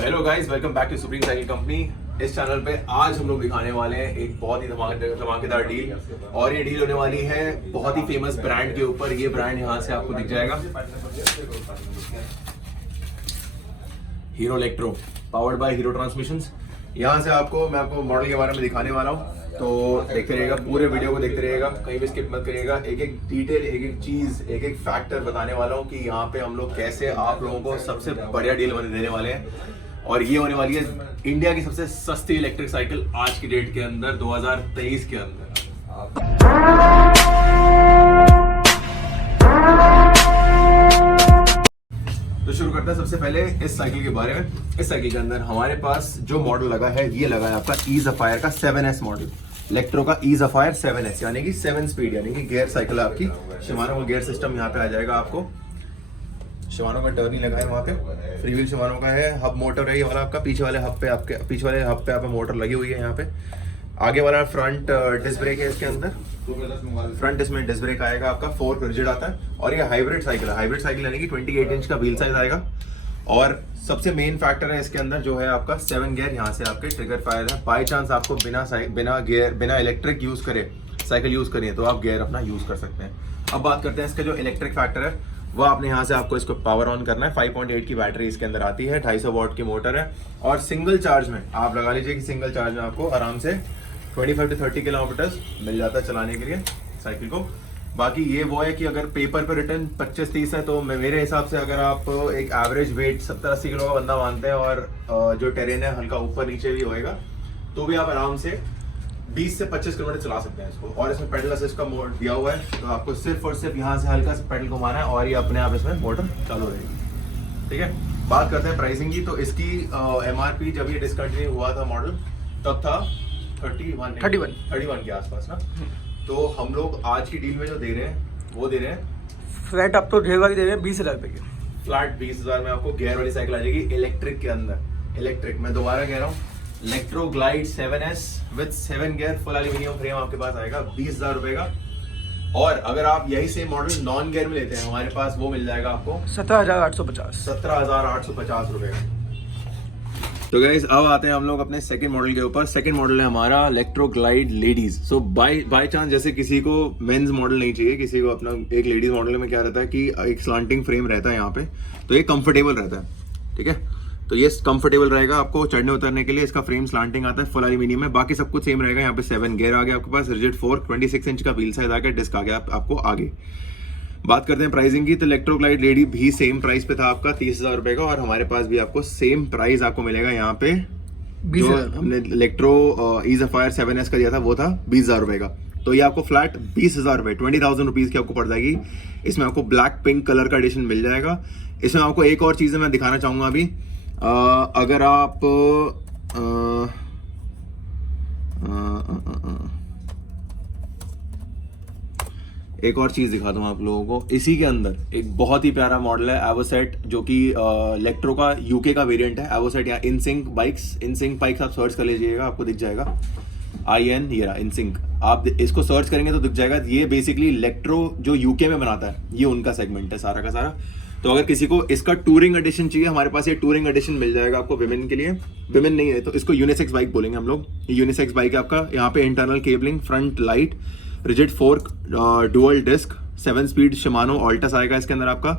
Hello guys, welcome back to Supreme Cycle Company. इस channel पे आज हम लोग दिखाने वाले हैं एक बहुत ही धमाकेदार डील, और ये डील होने वाली है बहुत ही फेमस ब्रांड के ऊपर। ये ब्रांड यहाँ से आपको दिख जाएगा, hero electro, powered by hero transmissions. यहाँ से मैं आपको मॉडल के बारे में दिखाने वाला हूँ, तो देखते रहिएगा, पूरे वीडियो को देखते रहिएगा, कहीं भी स्किप मत करिएगा। एक एक डिटेल, एक एक चीज, एक एक फैक्टर बताने वाला हूँ कि यहाँ पे हम लोग कैसे आप लोगों को सबसे बढ़िया डील देने वाले हैं। और ये होने वाली है इंडिया की सबसे सस्ती इलेक्ट्रिक साइकिल आज की डेट के अंदर, 2023 के अंदर। तो शुरू करते हैं सबसे पहले इस साइकिल के बारे में। इस साइकिल के अंदर हमारे पास जो मॉडल लगा है, ये लगा है आपका ई ज़फायर का 7S मॉडल, इलेक्ट्रो का ई ज़फायर 7S, यानी कि 7 स्पीड, यानी कि गियर साइकिल आपकी। शिमानो का गियर सिस्टम यहाँ पे आ जाएगा आपको। शिमानो का टर्निंग लगा है वहाँ पे, फ्री व्हील शिमानो का है। हब मोटर है ये वाला आपका, पीछे वाले हब पे आपका मोटर लगी हुई है यहाँ पे। आगे वाला फ्रंट डिस्क ब्रेक है इसके अंदर, फ्रंट इसमें डिस्क ब्रेक आएगा आपका, 4 रिजिड आता है। और ये हाइब्रिड साइकिल है, हाइब्रिड साइकिल यानी कि 28 इंच का व्हील साइज आएगा। और सबसे मेन फैक्टर है इसके अंदर जो है आपका 7 गियर, यहाँ से आपके ट्रिगर फायर है। बाई चांस आपको बिना इलेक्ट्रिक यूज करे साइकिल यूज करिए तो आप गियर अपना यूज कर सकते हैं। अब बात करते हैं इसका जो इलेक्ट्रिक फैक्टर है, वो आपने यहाँ से आपको इसको पावर ऑन करना है। 5.8 की बैटरी इसके अंदर आती है, 250 वॉट की मोटर है। और सिंगल चार्ज में आप लगा लीजिए कि सिंगल चार्ज में आपको आराम से 25 से 30 किलोमीटर मिल जाता है चलाने के लिए साइकिल को। बाकी ये वो है कि अगर पेपर पे रिटर्न 25-30 है, तो मेरे हिसाब से अगर आप एक एवरेज वेट 70-80 किलो का बंदा मानते हैं और जो टेरेन है हल्का ऊपर नीचे भी होएगा, तो भी आप आराम से 20 से 25 किलोमीटर चला सकते हैं इसको। और इसमें पेडल असिस्ट का मोड दिया हुआ है, तो आपको सिर्फ और सिर्फ यहाँ से हल्का से पेडल घुमाना है और ये अपने आप इसमें मोटर चालू रहेगी। ठीक है, बात करते हैं प्राइसिंग की। तो इसकी MRP जब ये डिसकंटिन्यू हुआ था मॉडल, तब था 31 के आसपास ना। तो हम लोग आज की डील में जो दे रहे हैं वो दे रहे हैं फ्लैट, आप तो ढेर वाली दे रहे हैं 20,000 रुपए की। फ्लैट 20,000 में आपको गियर वाली साइकिल आ जाएगी इलेक्ट्रिक के अंदर। इलेक्ट्रिक, मैं दोबारा कह रहा हूँ, electro glide 7S with 7 gear full aluminium frame आपके पास आएगा 20,000 रुपए का। और अगर आप यही सेम मॉडल नॉन गियर में लेते हैं हमारे पास, वो मिल जाएगा आपको 17,850 रुपए का। तो गाइस अब आते हैं हम लोग अपने सेकंड मॉडल के ऊपर। सेकंड मॉडल है हमारा electro glide ladies. So by chance जैसे किसी को मेंस मॉडल नहीं चाहिए, किसी को अपना एक लेडीज मॉडल में क्या रहता है कि एक स्लांटिंग फ्रेम रहता है यहाँ पे, तो ये कंफर्टेबल रहता है। ठीक है, तो ये कंफर्टेबल रहेगा आपको चढ़ने उतरने के लिए। इसका फ्रेम स्लांटिंग आता है, फुल एल्यूमिनियम में, बाकी सब कुछ सेम रहेगा। यहाँ पे 7 गियर आ गया आपके पास, रिजिड 4, 26 इंच का व्हील साइज आ गया, डिस्क आ गया आपको आगे। बात करते हैं प्राइसिंग की, तो इलेक्ट्रो ग्लाइड लेडी भी सेम प्राइस पे था आपका 30,000 रुपए का, और हमारे पास भी आपको सेम प्राइस आपको मिलेगा यहाँ पे। जो हमने इलेक्ट्रो ई ज़फायर 7S का दिया था वो था 20,000 रुपए का, तो ये आपको फ्लैट 20,000 रुपए, 20,000 रुपीज की आपको पड़ जाएगी। इसमें आपको ब्लैक पिंक कलर का एडिशन मिल जाएगा। इसमें आपको एक और चीज़ मैं दिखाना चाहूँगा अभी, अगर आप एक और चीज दिखा दूं आप लोगों को। इसी के अंदर एक बहुत ही प्यारा मॉडल है एवोसेट, जो कि इलेक्ट्रो का यूके का वेरिएंट है। एवोसेट या इनसिंक बाइक्स आप सर्च कर लीजिएगा, आपको दिख जाएगा IN, ये रहा इनसिंक। आप इसको सर्च करेंगे तो दिख जाएगा। ये बेसिकली इलेक्ट्रो जो यूके में बनाता है, ये उनका सेगमेंट है सारा का सारा। तो अगर किसी को इसका टूरिंग एडिशन चाहिए, हमारे पास ये टूरिंग एडिशन मिल जाएगा आपको विमेन के लिए। विमेन नहीं है तो इसको यूनिसेक्स बाइक बोलेंगे हम लोग। ये यूनिसेक्स बाइक है आपका। यहाँ पे internal cabling, front light, rigid 4 dual disc, 7 speed Shimano Altus आएगा इसके अंदर आपका,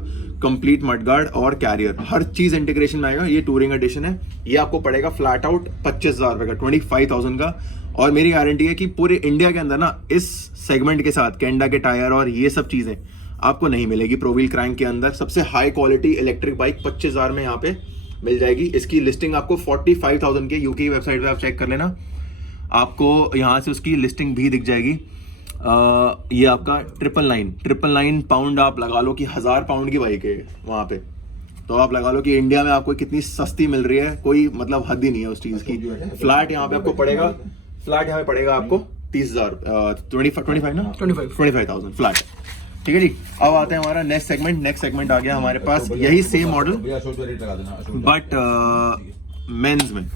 कंप्लीट मडगार्ड और कैरियर, हर चीज इंटीग्रेशन में आएगा। ये टूरिंग एडिशन है, ये आपको पड़ेगा फ्लैट आउट 25,000 रुपए का, 25,000 का। और मेरी गारंटी है कि पूरे इंडिया के अंदर ना इस सेगमेंट के साथ केंडा के टायर और ये सब चीजें आपको नहीं मिलेगी। प्रोव्हील क्रैंक के अंदर सबसे हाई क्वालिटी इलेक्ट्रिक बाइक 25,000 में यहाँ पे मिल जाएगी। इसकी लिस्टिंग आपको 45,000 के यूके की वेबसाइट पे आप चेक कर लेना, आपको यहाँ से उसकी लिस्टिंग भी दिख जाएगी। ये आपका 999 पाउंड आप लगा लो कि 1000 पाउंड की बाइक है वहाँ पे, तो आप लगा लो कि इंडिया में आपको कितनी सस्ती मिल रही है, कोई मतलब हद ही नहीं है उस चीज़ की। फ्लैट यहाँ पे आपको पड़ेगा, फ्लैट यहाँ पे पड़ेगा आपको 30,000, 25,000 फ्लैट। ठीक है जी। अब आते हैं हमारा नेक्स्ट सेगमेंट आ गया हमारे पास, यही सेम मॉडल बट मेंस में।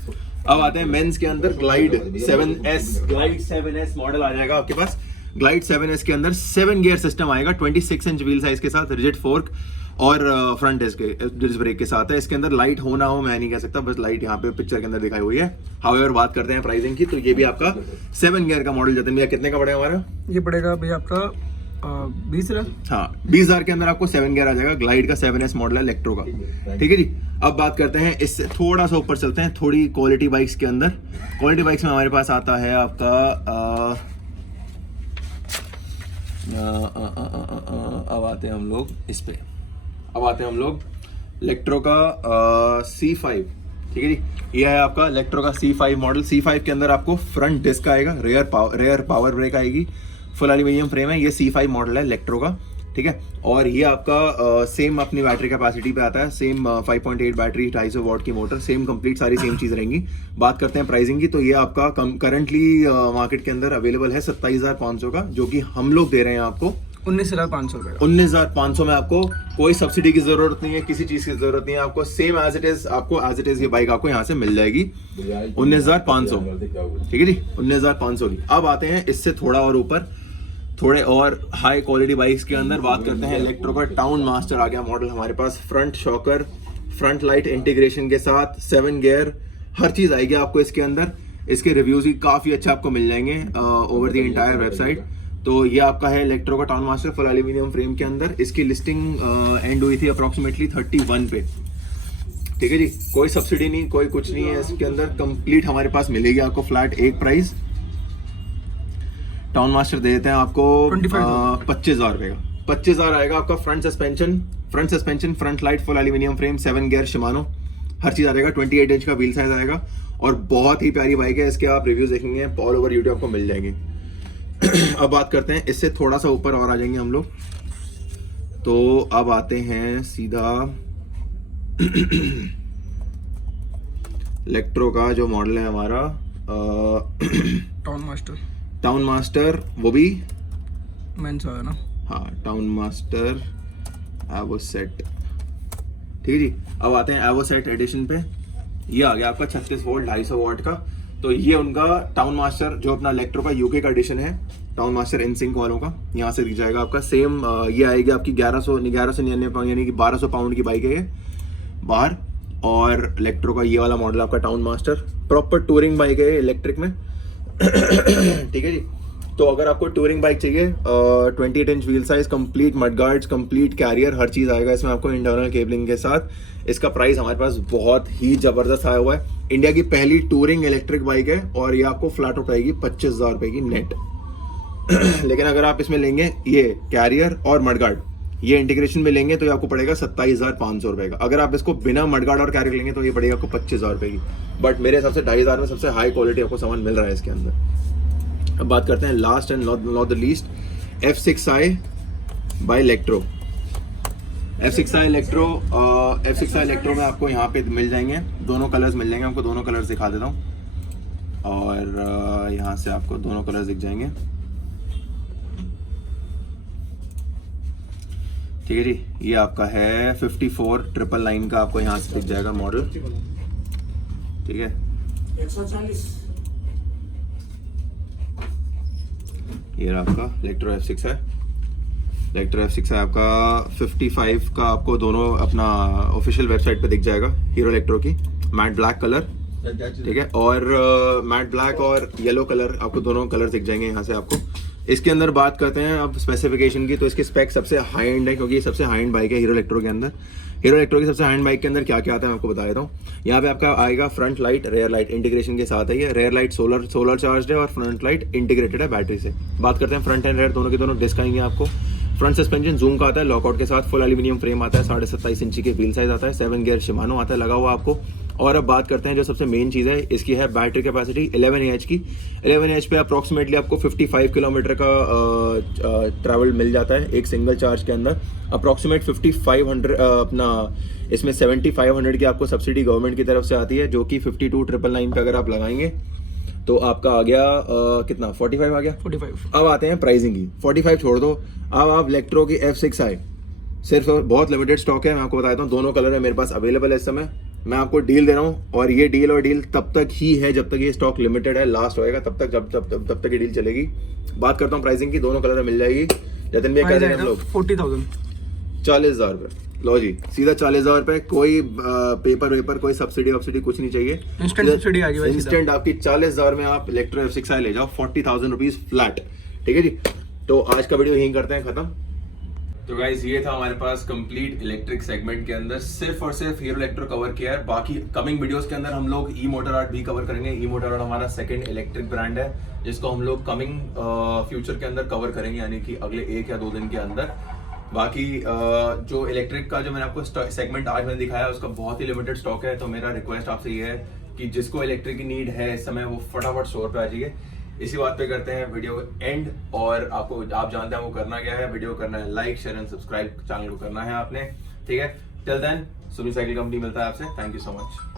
अब आते हैं मेंस के अंदर ग्लाइड 7S मॉडल आ जाएगा आपके पास। ग्लाइड 7S के अंदर 7 गियर सिस्टम आएगा, 26 इंच व्हील साइज के साथ, रिजिड फोर्क, और फ्रंट डिस्क ब्रेक के साथ है। इसके अंदर लाइट हो ना हो मैं नहीं कह सकता, बस लाइट यहाँ पे पिक्चर के अंदर दिखाई हुई है। हाउएवर बात करते हैं प्राइसिंग की, तो ये भी आपका 7 गियर का मॉडल जतिन भैया कितने का पड़ेगा हमारा? ये पड़ेगा भैया आपका 20,000। हाँ 20,000 के अंदर आपको 7 गियर आ जाएगा। ग्लाइड का 7S मॉडल है इलेक्ट्रो का, ठीक है जी। अब बात करते हैं इससे थोड़ा सा ऊपर चलते हैं, थोड़ी क्वालिटी बाइक्स के अंदर। क्वालिटी बाइक्स में हमारे पास आता है आपका अब आते हैं हम लोग इस पे, अब आते हैं हम लोग इलेक्ट्रो का C5, ठीक है जी। ये है आपका इलेक्ट्रो का C5 मॉडल। C5 के अंदर आपको फ्रंट डिस्क आएगा, रेयर पावर ब्रेक आएगी, फुल एल्यूमिनियम फ्रेम है। ये C5 मॉडल है इलेक्ट्रो का, ठीक है। और ये आपका सेम अपनी बैटरी कैपेसिटी पे आता है, सेम 5.8 बैटरी, 250 वॉट की मोटर, सेम कंप्लीट सारी सेम चीज़ रहेंगी। बात करते हैं प्राइसिंग की, तो ये आपका करंटली मार्केट के अंदर अवेलेबल है 27,500 का, जो कि हम लोग दे रहे हैं आपको 19,500 रुपये। 19,500 में। आपको कोई सब्सिडी की जरूरत नहीं है, किसी चीज की जरूरत नहीं है, आपको सेम एज इट इज, आपको एज इट इज ये बाइक आपको यहाँ से मिल जाएगी 19,500, ठीक है जी, 19,500 की। अब आते हैं इससे थोड़ा और ऊपर, थोड़े और हाई क्वालिटी बाइक्स के अंदर बात करते हैं। इलेक्ट्रो का टाउन मास्टर आ गया मॉडल हमारे पास, front shocker, front light integration के साथ, 7 गियर, हर चीज आएगी आपको इसके अंदर। इसके रिव्यूज भी काफी अच्छे आपको मिल जाएंगे ओवर द एंटायर वेबसाइट। तो ये आपका है इलेक्ट्रो का town master full aluminium frame के अंदर। इसकी लिस्टिंग एंड हुई थी अप्रोक्सीमेटली 31 पे, ठीक है जी। कोई सब्सिडी नहीं, कोई कुछ नहीं है इसके अंदर, कंप्लीट हमारे पास मिलेगी आपको फ्लैट एक प्राइस। टाउन मास्टर दे देते हैं आपको 25,000 रुपए का। 25,000 आएगा आपका। Front suspension, front light, full aluminium frame, 7 gear Shimano, हर चीज आ जाएगा। 28 इंच का व्हील साइज आएगा और बहुत ही प्यारी बाइक है। इसके आप रिव्यूज देखेंगे ऑल ओवर यूट्यूब आपको मिल जाएंगे। अब बात करते हैं इससे थोड़ा सा ऊपर और आ जाएंगे हम लोग, तो अब आते हैं सीधा इलेक्ट्रो का जो मॉडल है हमारा टाउन मास्टर, वो भी मेंस है ना। हाँ, टाउन मास्टर एवो सेट, ठीक है जी। अब आते हैं एवो सेट एडिशन पे। ये आ गया आपका 36 वोल्ट 250 वॉट का। तो ये उनका टाउन मास्टर जो अपना इलेक्ट्रो का यूके का एडिशन है, टाउन मास्टर इनसिंक वालों का, यहाँ से दिख जाएगा आपका। सेम ये आएगी आपकी 1199 पाउंड यानी कि 1200 पाउंड की बाइक है ये बाहर। और इलेक्ट्रो का ये वाला मॉडल आपका town master, proper touring bike है इलेक्ट्रिक में, ठीक है जी। तो अगर आपको टूरिंग बाइक चाहिए, 28 inch wheel size, complete mud guards, complete carrier, हर चीज़ आएगा इसमें आपको इंटरनल केबलिंग के साथ। इसका प्राइस हमारे पास बहुत ही ज़बरदस्त आया हुआ है। इंडिया की पहली टूरिंग इलेक्ट्रिक बाइक है और ये आपको फ्लैट आउट आएगी 25,000 रुपये की नेट। लेकिन अगर आप इसमें लेंगे ये कैरियर और मडगार्ड, ये इंटीग्रेशन में लेंगे तो ये आपको पड़ेगा 27,500 रुपये का। अगर आप इसको बिना मडगार्ड और कैरियर लेंगे तो ये पड़ेगा आपको 25,000 रुपये की। बट मेरे हिसाब से 2,500 में सबसे हाई क्वालिटी आपको सामान मिल रहा है इसके अंदर। अब बात करते हैं last and not the least, F6i by Electro. F6i Electro में आपको यहाँ पे मिल जाएंगे दोनों कलर्स मिल जाएंगे। आपको दोनों कलर्स दिखा देता हूँ और यहाँ से आपको दोनों कलर्स दिख जाएंगे, ठीक है जी। ये आपका है 54,999 का, आपको यहाँ से दिख जाएगा मॉडल, ठीक है। 140 ये आपका इलेक्ट्रो F6 है। इलेक्ट्रो F6 है आपका 55 का, आपको दोनों अपना ऑफिशियल वेबसाइट पे दिख जाएगा। हीरो इलेक्ट्रो की मैट ब्लैक कलर, ठीक है, और मैट ब्लैक और येलो कलर, आपको दोनों कलर दिख जाएंगे यहाँ से आपको। इसके अंदर बात करते हैं अब स्पेसिफिकेशन की, तो इसके स्पेक सबसे हाई एंड है क्योंकि ये सबसे हाई एंड बाइक है हीरो इलेक्ट्रो के अंदर। हीरो इलेक्ट्रो की सबसे हाई एंड बाइक के अंदर क्या क्या आता है मैं आपको बता देता हूँ। यहाँ पे आपका आएगा front light, rear light integration के साथ है ये। रेयर लाइट सोलर चार्ज है और फ्रंट लाइट इंटीग्रेटेड है बैटरी से। बात करते हैं फ्रंट एंड रेयर दोनों के दोनों डिस्क आएंगे आपको। फ्रंट सस्पेंशन जूम का आता है लॉकआउट के साथ, फुल एल्यूमिनियम फ्रेम आता है, 27.5 इंची के व्हील साइज आता है, 7 गियर शिमानो आता है लगा हुआ आपको। और अब बात करते हैं जो सबसे मेन चीज़ है, इसकी है बैटरी कैपेसिटी 11 AH की। 11 AH पे अप्रॉक्सीमेटली आपको 55 किलोमीटर का ट्रैवल मिल जाता है एक सिंगल चार्ज के अंदर। अप्रॉक्सीमेट 5500 अपना इसमें 7500 की आपको सब्सिडी गवर्नमेंट की तरफ से आती है, जो कि 52,999 पे अगर आप लगाएंगे तो आपका आ गया कितना 45 आ गया 45। अब आते हैं प्राइसिंग की। 45 छोड़ दो, अब आप इलेक्ट्रो की F6i सिर्फ बहुत लिमिटेड स्टॉक है, मैं आपको बताता हूँ। दोनों कलर है मेरे पास अवेलेबल है इस समय। मैं आपको डील दे रहा हूँ और ये डील तब तक ही है जब तक ये स्टॉक लिमिटेड है, लास्ट होएगा तब तक ये डील चलेगी। बात करता हूँ प्राइसिंग की, दोनों कलर मिल जाएगी। जतिन भैया क्या दे रहे हैं हम लोग? 40,000 40,000 रुपये। लो जी, सीधा 40,000 रुपए, कोई पेपर वेपर, कोई सब्सिडी वब्सिडी कुछ नहीं चाहिए। इंस्टेंट सब्सिडी आ गई भाई, इंस्टेंट आपकी 40,000 में आप इलेक्ट्रो F6i ले जाओ, 40,000 रुपीज फ्लैट। ठीक है जी, तो आज का वीडियो यहीं करते हैं खत्म। तो गाइस ये था हमारे पास कंप्लीट इलेक्ट्रिक सेगमेंट के अंदर सिर्फ और सिर्फ हीरो इलेक्ट्रो कवर किया है। बाकी कमिंग वीडियोस के अंदर हम लोग ई मोटर आर्ट भी कवर करेंगे। ई मोटर आर्ट हमारा सेकंड इलेक्ट्रिक ब्रांड है, जिसको हम लोग कमिंग फ्यूचर के अंदर कवर करेंगे, यानी कि अगले 1 या 2 दिन के अंदर। बाकी जो इलेक्ट्रिक का जो मैंने आपको सेगमेंट आज मैंने दिखाया उसका बहुत ही लिमिटेड स्टॉक है। तो मेरा रिक्वेस्ट आपसे ये है कि जिसको इलेक्ट्रिक की नीड है इस समय, वो फटाफट स्टोर पे आ जाइए। इसी बात पे करते हैं वीडियो एंड, और आपको आप जानते हैं वो करना क्या है। वीडियो करना है like, share and subscribe, channel को करना है आपने। ठीक है, टिल देन सुमी साइकिल कंपनी मिलता है आपसे। Thank you so much.